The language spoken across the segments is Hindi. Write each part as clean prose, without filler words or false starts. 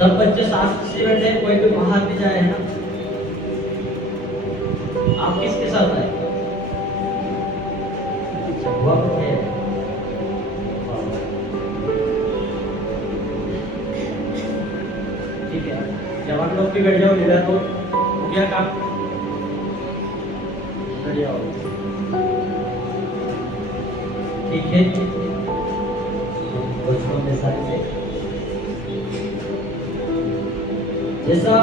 सब बच्चे साथ से बैठे, कोई भी बाहर भी जाए है ना। आप किसके साथ आए? अच्छा, हुआ कुछ है? ठीक है, जवान लोग भी बैठ जाओ, लीडर को हो गया काम, बैठ जाओ। ठीक है, बच्चों के साथ से जैसा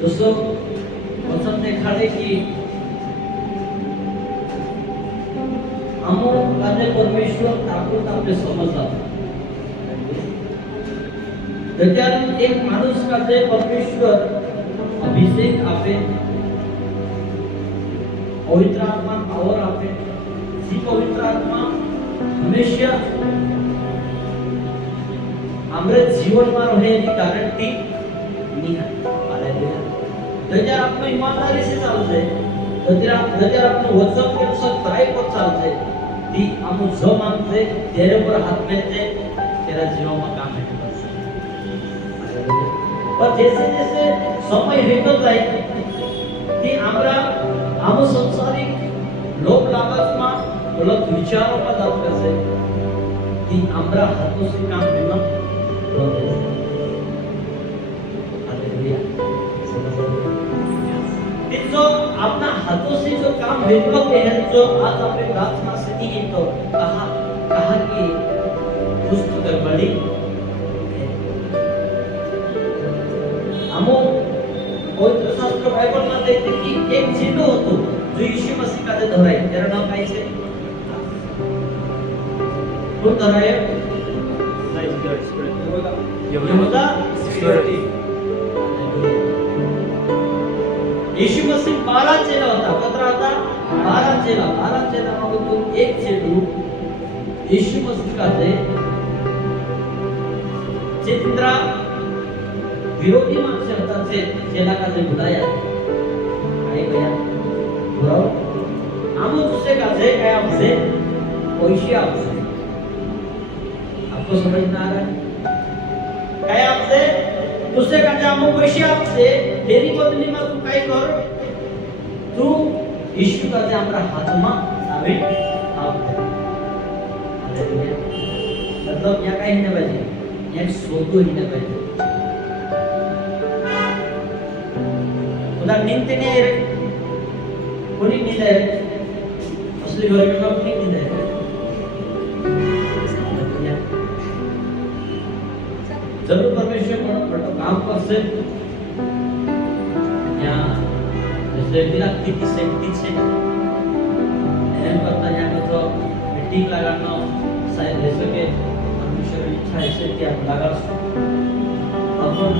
दोस्तों वचन देखाड़े की हम अपने परमेश्वर ठाकुर आपने समझा त्याच्यात एक माणूस काजे परमेश्वर अभिषेक आपे, पवित्र आत्मा पावर आपे, सी पवित्र आत्मा हमेशा हमारे जीवन में रहेगी गारंटी नहीं है। हालेलुया। त्याच्यात आपण ईमानदारी से चालते, त्याच्यात आपण वचन के अनुसार खराई पर चालते, ती हम जो मानते तेरे पर हाथ में ते तेरा जीवन में काम है। पर जैसे जैसे समय बीतत जाए ती हमरा हम संसारिक लोभ लालच में गलत विचारों में जात करते, ती हमरा हाथों से काम लेना हालेलुया। जो अपना हाथों से जो काम डेवलप है, जो आज अपने प्रार्थना से नहीं तो कहा कि कुछ तो गड़बड़ी हम पवित्र शास्त्र बाइबल में देखते कि एक चिन्ह होतो जो यीशु मसीह का धराय, त्याचं नाव काय छे? कोण धराय? यहूदा इस्करियोती। यीशु मसीह 12 चेला होता, कतरा होता? 12 चेला मागून एक चेलू यीशु मसीह का चित्रा विरोधी माणसे होतात, चेला का बुलाया काय गया बरोबर। हम दूसरे का काय आपसे पैसे आपसे, आपको समझ में आ रहा है? काय आपसे दूसरे का हम पैसे आपसे, तेरी बदली में तू काय कर, तू यीशु का हमरा हाथ में साबित आप मतलब या काय नाही पाहिजे, या सोतो ही नाही पाहिजे। उदा निंते ने कोणी निंदे असली गरीब लोग कोणी निंदे जरूर परमेश्वर पण काम करसे या जैसे दिला किती सेंटी छे एम करता या तो मीटिंग लगाना शायद जैसे के परमेश्वर इच्छा है कि आप लगा अपन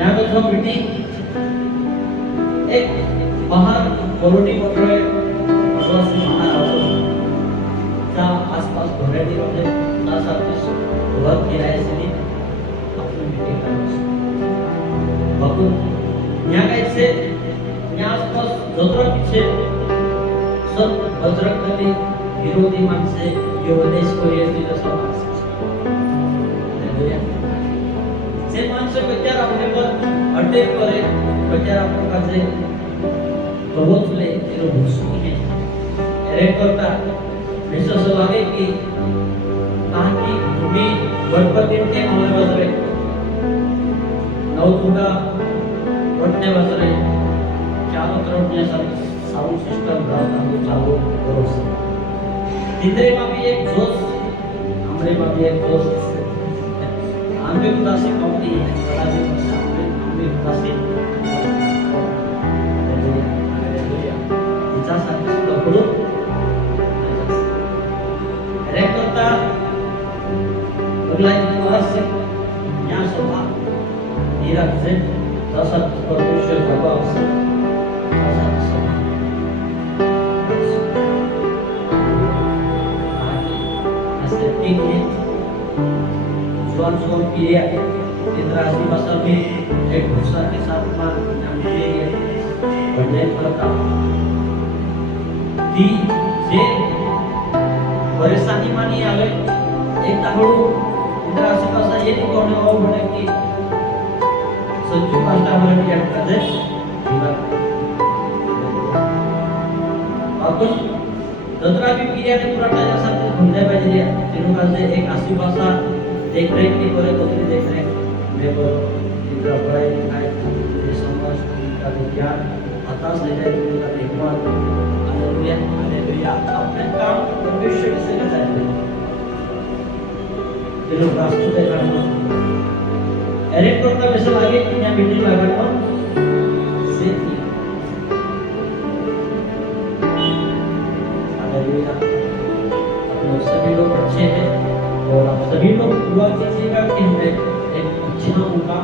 या तो मीटिंग एक बाहर कॉलोनी पत्र आदिवासी महाराष्ट्र त्या आसपास भरडी रोडे त्यासाठी घर किरायासाठी आपण मीटिंग करायची बघून या कायचे या आसपास जोत्रा पीछे सब बजरंगबली विरोधी माणसे योगेश कोयेची समाज जे माणसं बेचारा अपने पर अटैक करे, बेचारा अपने काजे पहुंचले तेरो भूसुकी है अरे करता विश्वास लागे कि ताकि तुम्ही गणपती के मामले बसरे नवदुर्गा वटने बसरे चारों तरफ ये सब साउंड सिस्टम रास्ता चालू करो तितरे में भी एक जोश, हमरे में भी एक जोश, हमरे उदासी कौनी है बड़ा भी हमरे उदासी साठी लपडू रेकता बगलाई निवासी या सभा निराक्षे तसा परमेश्वर बाबा असे तसा सभा ऐसे तीन है जुआन किया इंद्रासी भाषा में एक दूसरा के साथ में नाम लिए बढ़ने करता ती जे परेशानी मानी आवे एक हळू इंद्रासी भाषा एनी कोने और बने की सच्चू पास्ता हमारे क्या करते वापस दत्रा भी पिया ने पूरा टाइम साथ घूमने पाहिजे तीनों का से एक आसी भाषा देख रेख की करे कोतरी देख रेख में को इनका पढ़ाई लिखाई ये समाज का विज्ञान हताश ले जाए तो का देखभाल हालेलुया अपने काम भविष्य से कर जाते ये लोग राष्ट्र देखा एरिक करता वैसे आगे यहाँ मीटिंग लगाना से सभी लोग अच्छे हैं और आप सभी लोग दुआ कीजिएगा कि हमें एक अच्छा मौका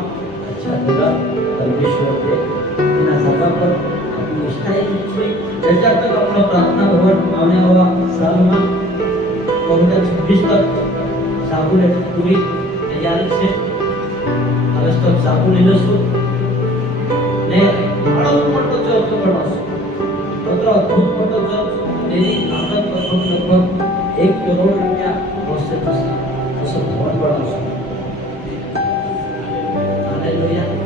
अच्छा जगह परमेश्वर के बिना सभा पर अपनी स्थायी रूप में जैसा तक अपना प्रार्थना भवन आने वाला साल में 2026 तक साबुन पूरी तैयारी से अगस्त तक साबुन ले लो ने बड़ा मोटो जॉब तो बनाओ मतलब अद्भुत मोटो जॉब मेरी लागत लगभग 1 करोड़ रुपया बहुत से तो बहुत बड़ा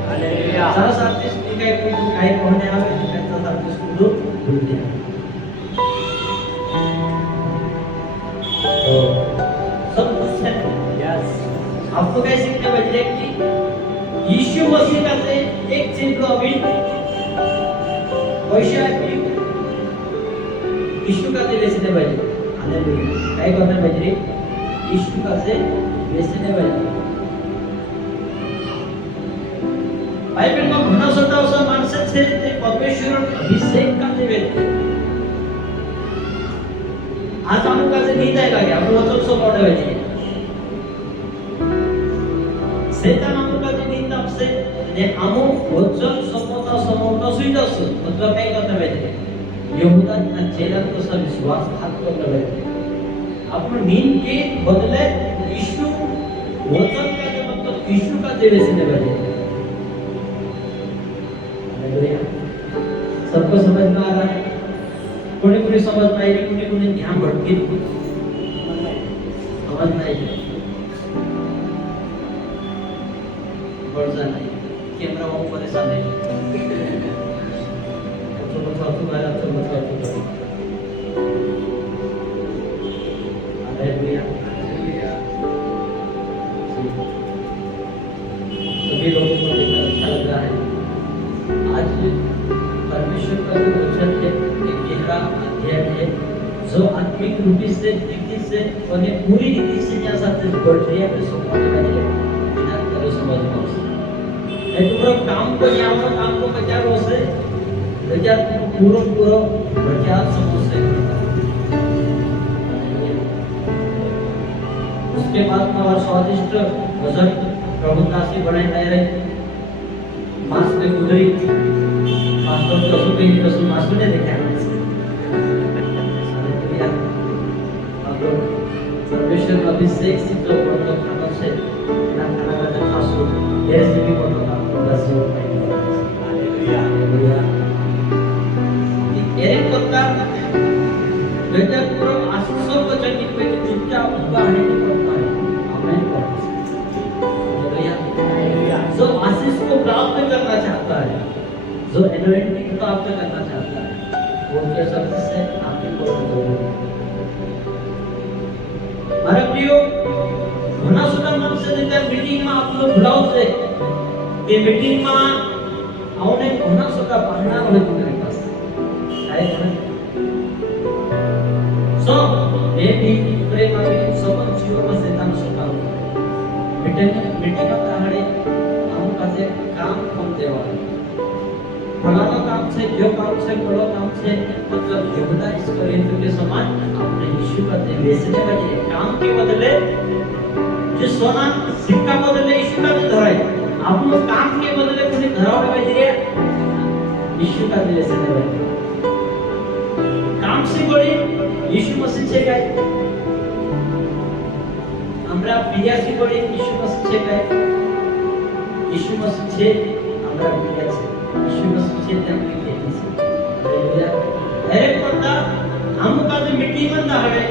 हालेलुया सारा साथी का काय कहने आवे तो साथी को भूल गया तो सब कुछ है यस आपको कैसे सीखने बजे कि यीशु मसीह का से एक चीज को अभी वैसे यीशु का से लेने बजे हालेलुया काय करने बजे यीशु का से लेने बजे बाइबल में घणा स्वतः असा माणस छे ते परमेश्वर अभिषेक का देवे आज आमका से नीत आहे का आपण वचन सो मोठवायचे शैतान आमका से नीत आपसे ने आमो वचन समोता सुईत असो मतलब काय करता पाहिजे यहूदा ना चेला को सब विश्वासघात करना पाहिजे आपण नींद के बदले यीशु वचन का जो मतलब यीशु का देवे से पाहिजे सबको समझ में आ रहा है कोई समझ में आई कोई ध्यान भटकी समझ में आई बढ़ जाना कैमरा वो परेशान है तो बताओ तो बाहर तो बताओ तो हालेलुया सभी लोगों को देखकर अच्छा लग रहा है आज परमेश्वर का जो वचन है एक गहरा अध्याय है जो आत्मिक रूप से रीति से और पूरी रीति से या साथ बढ़ रही है तो समझ में आए बिना करो समझ में है तो काम को यहाँ पर काम को बचा रो से बचा पूरा बचा समझ से उसके बाद हमारा स्वादिष्ट भोजन प्रभुदास की बनाए जा रहे मांस में गुदरी मास्टर तो सुबह ही तो मास्टर ने देखा हालेलुया अब परमेश्वर का अभिषेक से जो बड़ा खाना से ना खाना का जो खासो ये से भी बड़ा काम होगा से हालेलुया हालेलुया ये करता गजब पूरा आशीषों को चंगी पे चुपचाप उनका आने को पड़ता है आमीन हालेलुया जो आशीष को प्राप्त करना चाहता है जो एनोइंटिंग प्राप्त करना चाहता है वो के शब्द से आपके को जरूर मारे प्रियो घना सुना मन से देते मीटिंग में आप लोग बुलाओ से ये मीटिंग में आवने घना सुना पढ़ना वाले तुम्हारे पास है सो ये भी प्रेम में सब जीवन में शैतान सुता मीटिंग में कहानी हम का से काम कम देवा फलाना काम से जो काम से बड़ा काम से मतलब यहूदा इस करियंत के समान अपने यीशु का दे बेचने वाले काम के बदले जो सोना सिक्का बदले यीशु का दे धराए आप लोग काम के बदले कोई धराव में दे यीशु का दे बेचने वाले काम से बड़ी यीशु मसीह से गए हमरा प्रिया से बड़ी यीशु मसीह से गए यीशु मसीह से हमरा प्रिया से यीशु मसीह से तक के हालेलुया अरे पता हम का जो मिट्टी बंदा है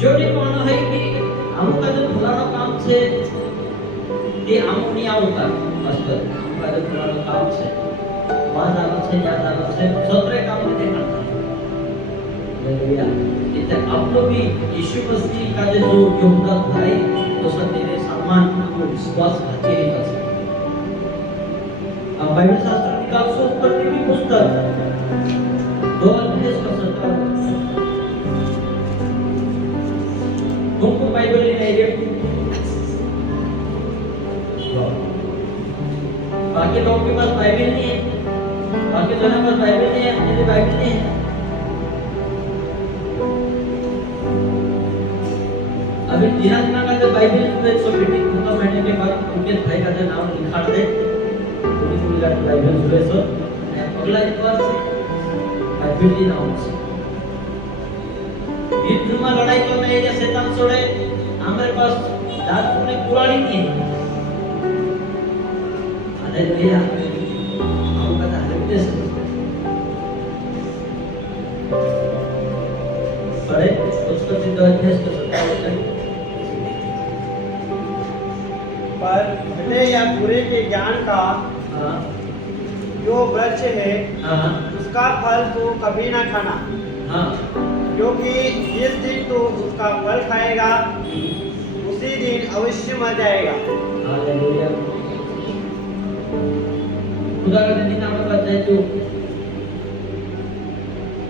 जोड़ी कौन है कि આમું કદે ફલાણો કામ છે તે આમું નહીં આવતા માસ્ટર કદે ફલાણો કામ છે વાદ આનો છે યાદ આનો છે સત્રે કામ नहीं करता हालेलुया इतने आप लोग भी यीशु मसीह का जो योगदान भाई तो सत्य सम्मान को विश्वास करके नहीं कर सकते अब बाइबल शास्त्र की 131 की पुस्तक 2 अध्याय का 17 तुमको बाइबल नहीं है बाकी लोगों के पास बाइबल नहीं है बाकी लोगों के पास बाइबल नहीं है मुझे बाइबल नहीं है अभी दिना का जब बाइबल में सब मीटिंग खत्म होने के बाद उनके भाई का नाम लिखा दे उन्हीं को मिला बाइबल सुबह सो अगला एक बार से बाइबल की नाम से युद्ध में लड़ाई करना है या शैतान छोड़े हमारे पास दांत में कुरानी नहीं है हालेलुया हम का हालेलुया पढ़े उसको सिद्ध अध्याय को सत्ता पर भले या बुरे के ज्ञान का जो वृक्ष है उसका फल तो कभी ना खाना क्योंकि जिस दिन तो उसका फल खाएगा उसी दिन अवश्य मर जाएगा। हालेलुया खुदा का दिन नाम का है जो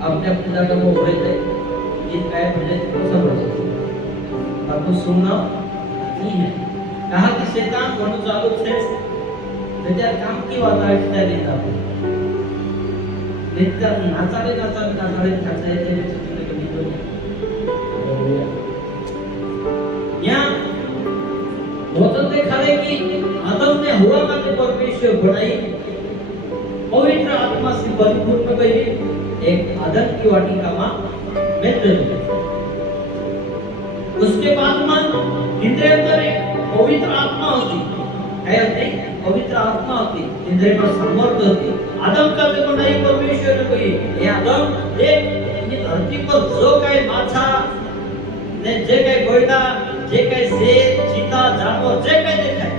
अपने अपने जगह में उभरे थे ये काय भले को समझ आपको सुनना नहीं है कहा कि शैतान कोनो चालू છે बेचार काम की बात है क्या लेता लेता नाचारे खाते थे चुटने के बीच में यहाँ वचन देखा है कि आदम ने हुआ का जो परमेश्वर बनाई पवित्र आत्मा से परिपूर्ण गई एक आदम की वाटिका में बैठे उसके बाद में इंद्रिय अंदर एक पवित्र आत्मा होती है नहीं पवित्र आत्मा होती इंद्रिय पर समर्थ होती आदम का जो बनाई परमेश्वर ने कही ये आदम एक धरती पर जो कई माछा ने जे कई गोइडा जे कई शेर चीता जानवर जे कई देखाय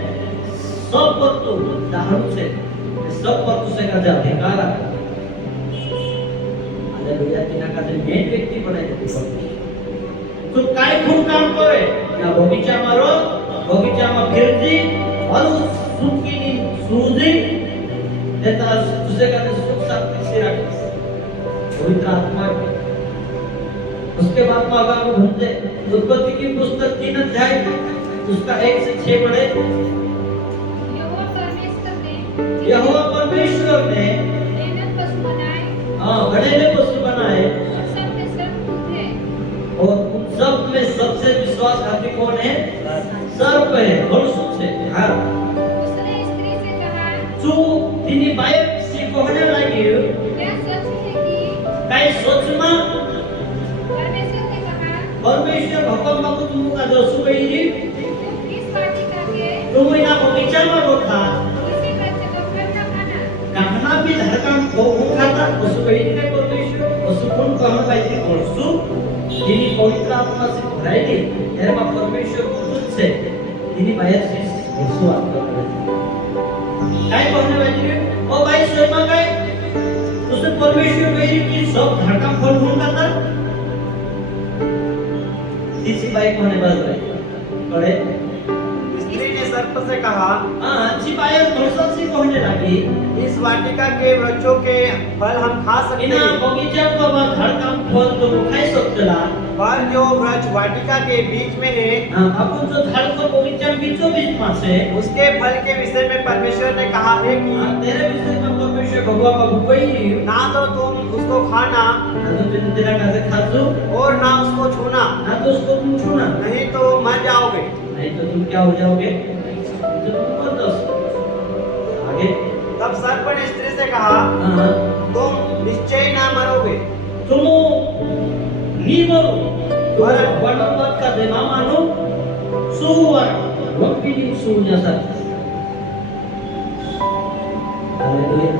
सब पर तो दारू से सब पर तो से का अधिकार है हालेलुया तिना का जो मेन व्यक्ति बनाई देती तो काय खूब काम करे या बगीचा मारो बगीचा में फिरती और सुखी सूझी देता तुझे का सुख शांति से रखे पवित्र आत्मा उसके बाद में अगर हम घूमते उत्पत्ति की पुस्तक 3 अध्याय उसका 1 से 6 पढ़े यहोवा परमेश्वर ने बड़े पशु बनाए और उन सब में सबसे विश्वासघाती कौन है सर्प है मनुष्य से हाँ उसने स्त्री से कहा जो तिनी बायक से कहने लगी क्या सच है कि काय सोच में परमेश्वर ने कहा परमेश्वर भगवान को तुमका दोषु गई तुम इस वाटिका के तुम यहाँ बगीचा में रोका किसी वृक्ष को फल न खाना कहना भी धड़कन को खाता पशु गई ने परमेश्वर पशु कौन कहना पाई पशु तिनी पवित्र आत्मा से भराई तेरे में परमेश्वर खुद से तिनी बायक से पशु आत्मा काय कहने वाली ओ भाई स्वयं काय उसने परमेश्वर गई कि सब धड़कन फल कौन खाता तीसरी बाइक होने वाली है पढ़े स्त्री ने सर्प से कहा हां अच्छी बाइक मनुष्य से कहने लगी इस वाटिका के वृक्षों के फल हम खा सकते इना हैं बगीचा को बाद धड़कन फल तो खाई सकतेला पर जो वृक्ष वाटिका के बीच में है अपन जो धड़कन बगीचा बीचों बीच में से उसके फल के विषय में परमेश्वर ने कहा है कि तेरे विषय में परमेश्वर भगवान का कोई ना तो तुम उसको खाना ना तो तेरा कैसे खासू और ना उसको छूना ना तो उसको तुम छूना नहीं तो मर जाओगे। नहीं तो तुम क्या हो जाओगे तो तुम मर जाओगे आगे तब सर्प ने स्त्री से कहा तुम निश्चय ना मरोगे तुम नहीं मरो और वनवत का देना मानो सुवर वक्ति नहीं सुnya saja हालेलुया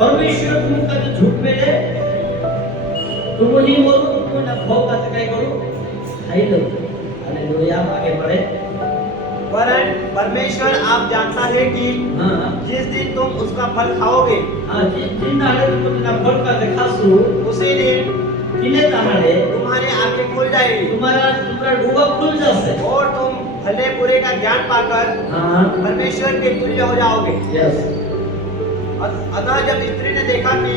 परमेश्वर तुमका जो झूठ मिले तुम्ही बोलू तुम्ही ना भाऊ का काय करू खाई लो हालेलुया आगे बढ़े वरन परमेश्वर आप जानता है कि हां जिस दिन तुम उसका फल खाओगे हां जिस दिन आले तुम्ही ना फल का खासू उसी दिन किने ताहाड़े तुम्हारी आंखें खुल जाएगी तुम्हारा डूबा खुल जासे और तुम भले बुरे का ज्ञान पाकर हां परमेश्वर के तुल्य हो जाओगे। यस अतः जब स्त्री ने देखा कि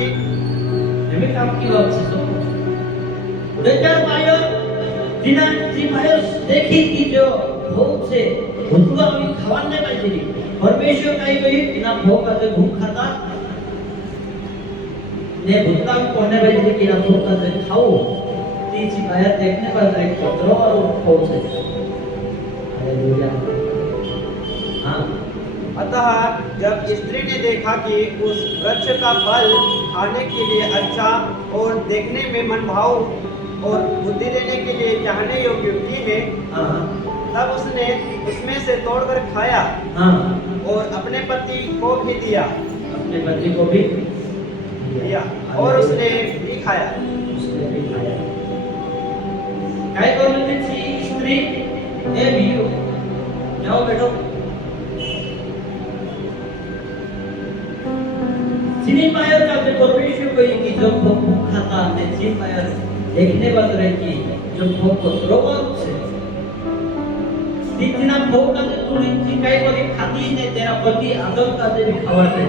हमें काम की बात से सब बेचार मायो दिना जी मायो देखी कि जो भूख से भूखवा भी खावाने पाहिजे परमेश्वर काही कही बिना भूखाचे भूख खाता ने भूखा कोने पाहिजे की ना भूखाचे खाओ तीची बाहेर देखने पर एक पत्र और पहुंचे हालेलुया हां अतः जब स्त्री ने देखा कि उस वृक्ष का फल खाने के लिए अच्छा और देखने में मनभाऊ और बुद्धि देने के लिए चाहने योग्य भी है, हां तब उसने उसमें से तोड़कर खाया हां और अपने पति को भी दिया अपने पति को भी दिया और उसने भी खाया। उसने भी खाया काय करने थी स्त्री ए भियो जाओ बैठो सिनी पायर का भी परमेश्वर को ये कि जब वो भूख खाता है सिनी पायर देखने बात रहे कि जब भूख को रोक से तीन भूख का जो तुड़ी थी काय करी खाती ने तेरा पति आदम का भी खावाते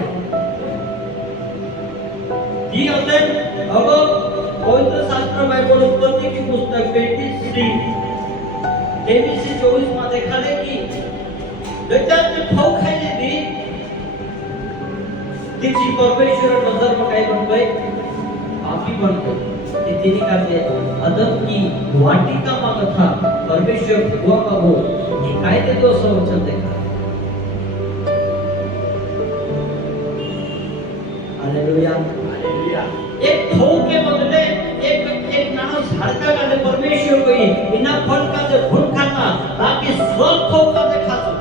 जी होते अब पवित्र शास्त्र बाइबल उत्पत्ति की पुस्तक 23 से 24 में देखा ले कि बेटा ते खाऊ खाइले दी तिची परमेश्वर नजर में काय बन गए पापी बन गए कि तेरी का जे अदम की वाटिका में कथा परमेश्वर हुआ का वो ये काय ते तो सब वचन देखा हालेलुया हालेलुया। एक फूल के बदले एक नाना झाड़का का जो परमेश्वर को ही बिना फल का जो फूल खाता बाकी सब फूल का जो खाता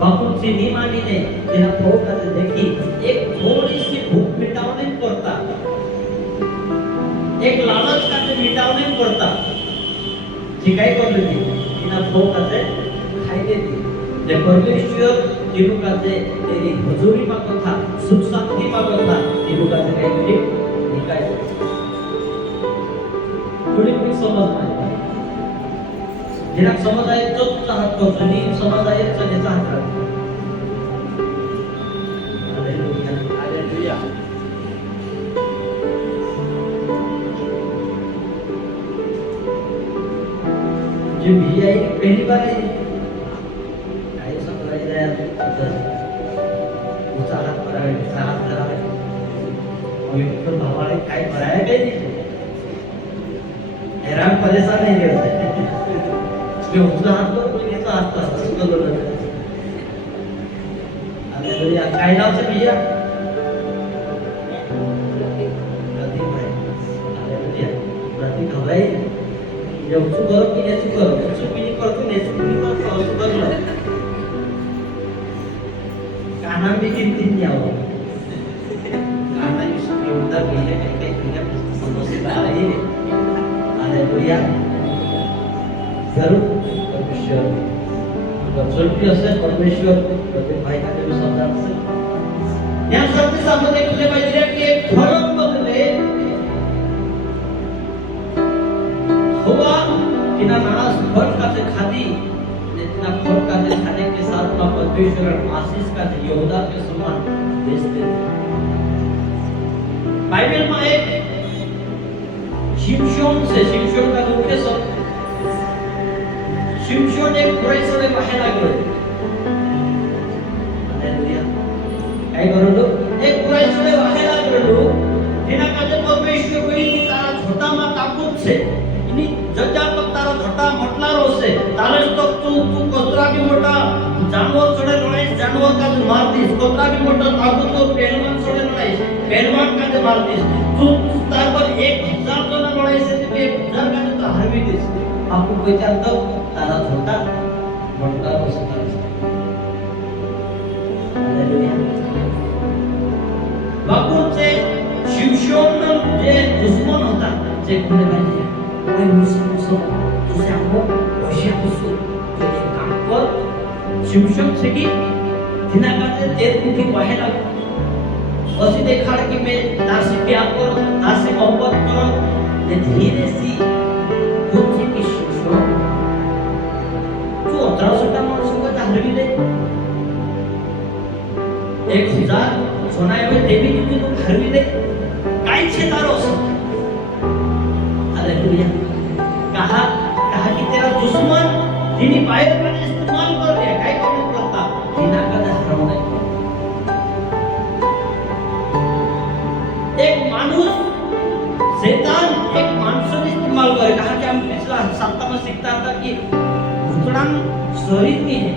बापुर से नीमानी ने बिना फूल का जो देखी एक थोड़ी सी भूख मिटाने पड़ता एक लालच का जो मिटाने पड़ता शिकाय कर लेती बिना फूल का जो खाई देती जब परमेश्वर तीनों का जे तेरी हुजूरी में कथा सुख शांति में कथा तीनों का जे काय करी निकाय थोड़ी भी समझ में जरा समझ आए तो चाहत को नहीं समझ आए तो नहीं चाहत हालेलुया हालेलुया। जो भी आई पहली बार आई ऊंचा हात करावे नीचा हात करावे अभी पण भावाने काय करायला काही नाही हैरान परेशान नहीं करते इसलिए ऊंचा हात कर कोई नीचा हात कर सुंदर बोलते हालेलुया काय नाव से भैया प्रतीक भाई हालेलुया प्रतीक भाई ये ऊंचू करो की नीचू करो ऊंचू भी नहीं करतो नीचू भी नहीं करतो सुंदर बोलते काना भी तीन जाओ काना इसके उधर गए कहीं कहीं समस्या आ रही है हालेलुया जरूर परमेश्वर जरूरी असेल परमेश्वर प्रत्येक भाई का जो समजा असेल या सबसे सामने देखले पाहिजे की एक फरक बदले हुआ कि ना मानस फल का से खादी इतना फल का से खाने के साथ में परमेश्वर आशीष का योगदान के समान भेजते बाइबल में एक शिमशोन का मुख्य शब्द शिमशोन एक बुराई से बाहेर लागलो हालेलुया काय करू एक बुराई से बाहेर लागलो एना काजे परमेश्वर कोई तारा छोटा मा ताकूत छे इनी जज्जा तक तारा छोटा मटलारो छे तारे तो तू कोतरा भी मोटा जानवर छोड़े लड़ाई जानवर का मार दीस कोतरा भी मोटा ताकूत तो पहलवान छोड़े लड़ाई पहलवान का मार दीस तू तार पर 1000 तो ना लड़ाई से तो 1000 का तो हरवी दीस आपको पहचान दो तारा छोटा मोटा हो सकता है हालेलुया बापू से शिमशोन जे चेक होने वाली है वही मुझसे तुझे हमको वैसे आपको जो ये काम कर शिवशक से की दिना का तेर कुटी वाहेला वैसे देखा कि मैं दासी प्यार करो दासी मोहब्बत करो ने धीरे सी कुछ की शिवशक तो 1800 माणसों का हरवी दे 1000 सोनाए हुए देवी की तुम हरवी दे काई छे तारो हालेलुया कहा कि तेरा दुश्मन जिनी बाइबल का इस्तेमाल कर रहा है काई कमेंट करता बिना का हराने एक मानुष शैतान एक मानुष ने इस्तेमाल करे कहा कि हम पिछला सप्ताह में सीखता था कि भूतड़ा शरीर में है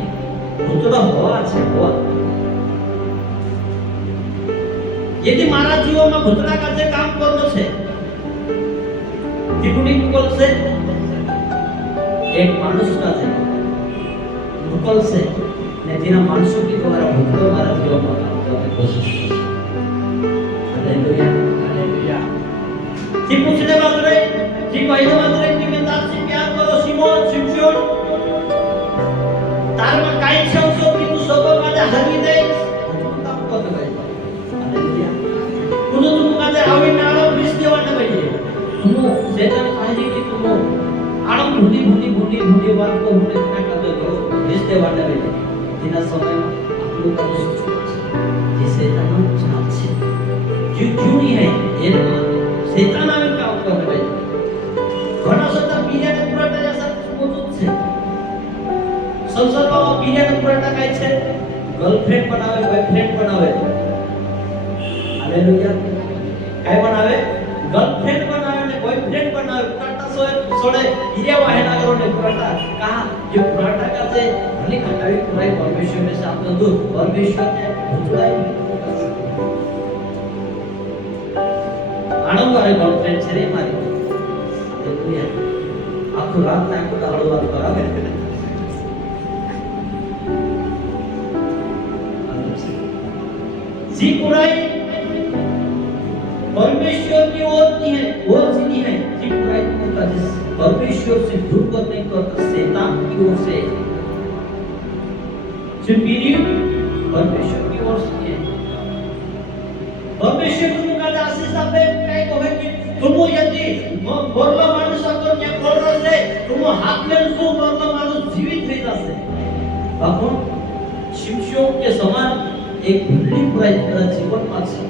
भूतड़ा हुआ है हुआ यदि मारा जीवन में भूतड़ा का जे काम करनो छे त्रिगुणी कुल से एक मानुष का से मुकल से ने तीन मानुषों की द्वारा भूतड़ा मारा जीवन में काम करने की कोशिश की हालेलुया हालेलुया जी पूछने मात्र जी कहने मात्र कि मैं तार से प्यार करो सिमोन शिमशोन तार में काई छौ कि तू सब माने हरवी दे तुम काम करते भाई हालेलुया तुझे तुम काजे आवी नाळो विष देवाने पाहिजे तुम शैतान पाहिजे की तुम आळम भुंडी बात को होने ना काजे तो विष देवाने पाहिजे तिना समय में आपलो का जे शैतान चाल छे जुनी है ये शैतान आवे काम करने पाहिजे घणा सदा बीजाने पुराटा जैसा मौजूद छे संसाરમાં બીજાને પુરાટા કાય છે ગર્લફ્રેન્ડ બનાવે બોયફ્રેન્ડ બનાવે हालेलुया काय बनावे गर्लफ्रेंड बनावे ने बॉयफ्रेंड बनावे पुराटा सोडे हिरे वाहेना करो ने पुराटा कहा जो पुराटा का से भले खटावी पुराई परमेश्वर में से आपने दूर परमेश्वर ने भुतलाई आनंद वाले गर्लफ्रेंड छे रे मारी हालेलुया आखो रात ना आखो दाड़ो बात करावे जी पुराई परमेश्वर की ओर नहीं है ओर से नहीं है जी बुराई का परमेश्वर से दूर करने को शैतान की ओर से सुपीरी परमेश्वर की ओर से है परमेश्वर तुमका आशीष आपे काय कहे कि तुम यदि बोलला माणूस आपण या बोलरो से तुम हाथ में सो बोलला माणूस जीवित हो जासे आपण शिमशोन के समान एक भूली बुराई का जीवन पाछे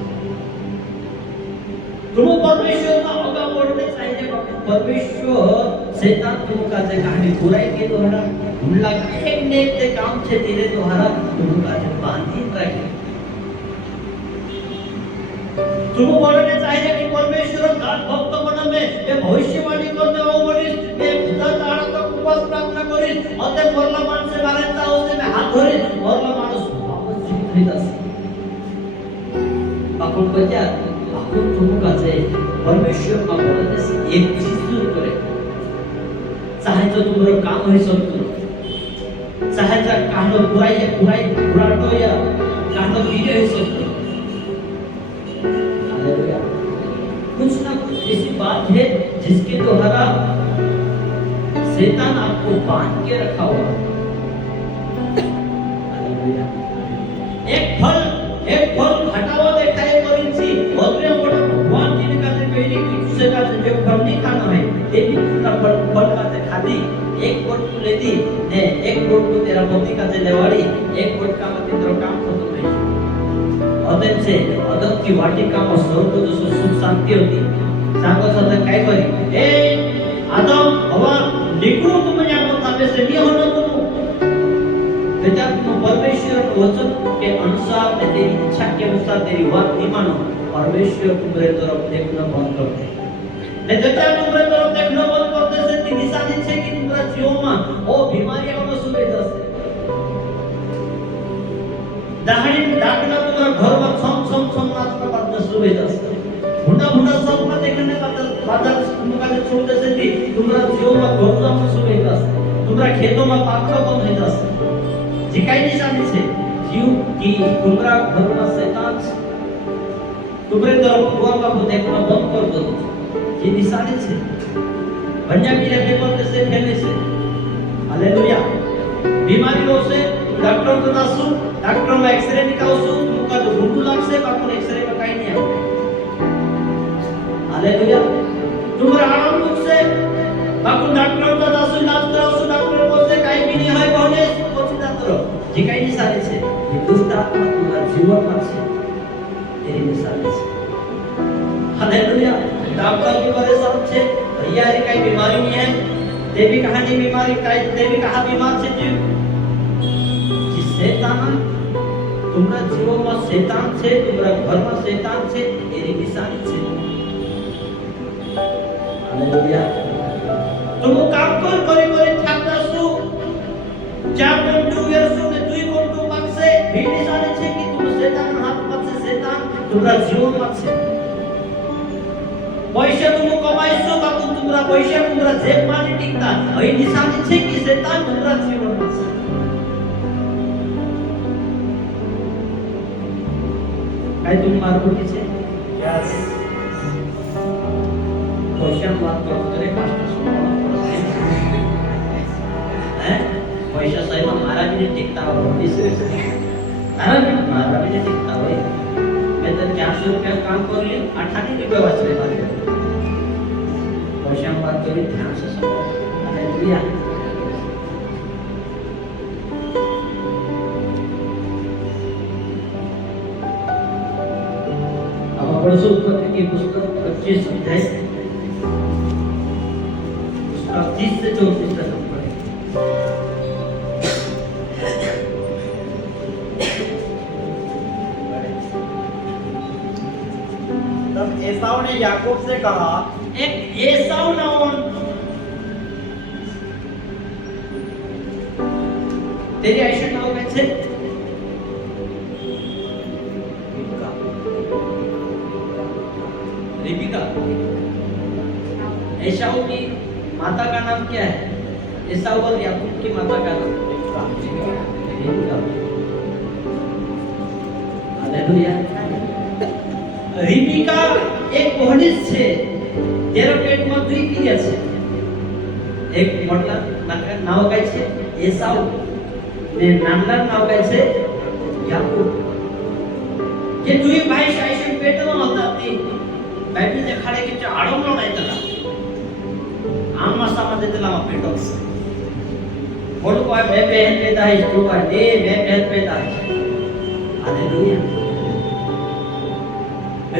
तुम परमेश्वर में होगा बोलने चाहिए परमेश्वर शैतान तुमका जे कहानी बुराई के द्वारा हमला एक नेक ते काम छे तेरे द्वारा तुमका जे बांधी रखे तुम बोलने चाहिए कि परमेश्वर गाड भक्त मन में ये भविष्यवाणी करने ओ मनीष ये खुदा तारा तक उपवास प्रार्थना करी अते बोलला माणसे मारे चाहो से मैं हाथ धरे बोलला माणूस वापस जीवित हो जासे आपण बजा आपण तुमका जे परमेश्वर का बोलने से एक चीज जरूर करे चाहे तो तुम्हारा काम है सब करो चाहे जा कानो बुराई बुराटो या कानो वीडियो है सब करो हालेलुया कुछ ना कुछ ऐसी बात है जिसके द्वारा शैतान आपको बांध के रखा हुआ हालेलुया एक फल हटावा देखाए करिंची ओतरे मोठा भगवान जी ने काजे कहली कि तुझे का जो फल नहीं खाना है ये भी पूरा फल का से खादी एक बोट को लेती ने एक बोट को तेरा पति का से लेवाड़ी एक बोट का मत तेरा काम खत्म नहीं अदन से अदन की वाटिका में स्वर्ग जो सुख शांति होती सांगो सदा काय करी ए आदम हवा निकलो तुम या ताबे से नहीं होना तुम बेटा तुम परमेश्वर के वचन के अनुसार ने तेरी इच्छा के अनुसार तेरी बात नहीं मानो परमेश्वर तुम्हारे तरफ देखना बंद कर दे ने जब तुम्हारे तरफ देखना बंद कर दे से निशानी छे कि तुम्हारा जीवन में ओ बीमारियां में सुबह जसे दाहड़ी डाकना तुम्हारा घर में छम नाचना बात सुबह जसे भुंडा सब में देखने बात तुमका जो छोड़ दे से तुम्हारा जीवन में गौरव में सुबह जसे तुम्हारा खेतों में पाखड़ा बंद हो जसे जी काही निशानी छे जीव की तुम्हारा घर में शैतान तुम्हारे तरफ हुआ बाबू देखना बंद कर दो જે નિશાની છે પંજાબી લેવલ પર से फैले से हालेलुया बीमारी लो से डॉक्टर को दासु डॉक्टर में एक्सरे निकालसु मुका जो गुंडू लागसे बाकी एक्सरे में काई नहीं आवे हालेलुया तुम्हारा आराम दुख से बाकी डॉक्टर का दासु इलाज करासु डॉक्टर को से काई भी नहीं है कहले कोचिता करो जे काई निशानी છે ये दुष्ट आत्मा तुम्हारा जीवन में છે तेरी निशानी છે हालेलुया डॉक्टर की परेशान छे भैया रे काई बीमारी नहीं है ते भी कहानी बीमारी काई ते भी कहा बीमार छे जीव कि शैतान तुम्हारा जीवन में शैतान छे तुम्हारा घर में शैतान छे तेरी निशानी छे हालेलुया तुम काम कर करे करे ठाक जासु 4.2 इयर्स ने 2.2 मार्क्स से भी निशानी छे कि तुम शैतान हाथ में से शैतान तुम्हारा जीवन में छे पैसा तुम कमाइसो बाकी तुम्हारा पैसा तुम्हारा जेब में नहीं टिकता वही निशानी छे कि शैतान तुम्हारा जीवन में छे काई तुम मारो की छे यस पैसा बात करो तेरे कष्ट सुनो हैं पैसा सही में मारा भी नहीं टिकता हो इसे मारा भी नहीं टिकता हो मैं तो 400 रुपया काम कर ली 28 रुपया वाचले मारे पैसा बात करी ध्यान से सुनो हालेलुया अब परसु उत्पत्ति की पुस्तक 25 अध्याय उसका 30 से 34 तक हम पढ़ेंगे तब एसाव ने याकूब से कहा एक एसाव नाम तेरी आयशा नाव काय છે रिबिका एसाव की माता का नाम क्या है एसाव और याकूब की माता का नाम रिबिका हालेलुया रिबिका एक बहनिस છે તેરો પેટમાં दुई ક્રિયા છે એક મોટલા નામ काय છે એસાવ ને નાનલા નામ काय છે याकूब કે दुई भाई शायद पेटમાં હતા ती बायबल देखाडे की आडवलो नाही त्याला आम मासामध्ये त्याला पेटो बोल कोई बे बहन पैदा है तो का दे बे बहन पैदा है हालेलुया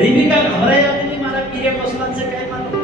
रिबिका घबराई जाती मारा पीरे पसलन से काय मानो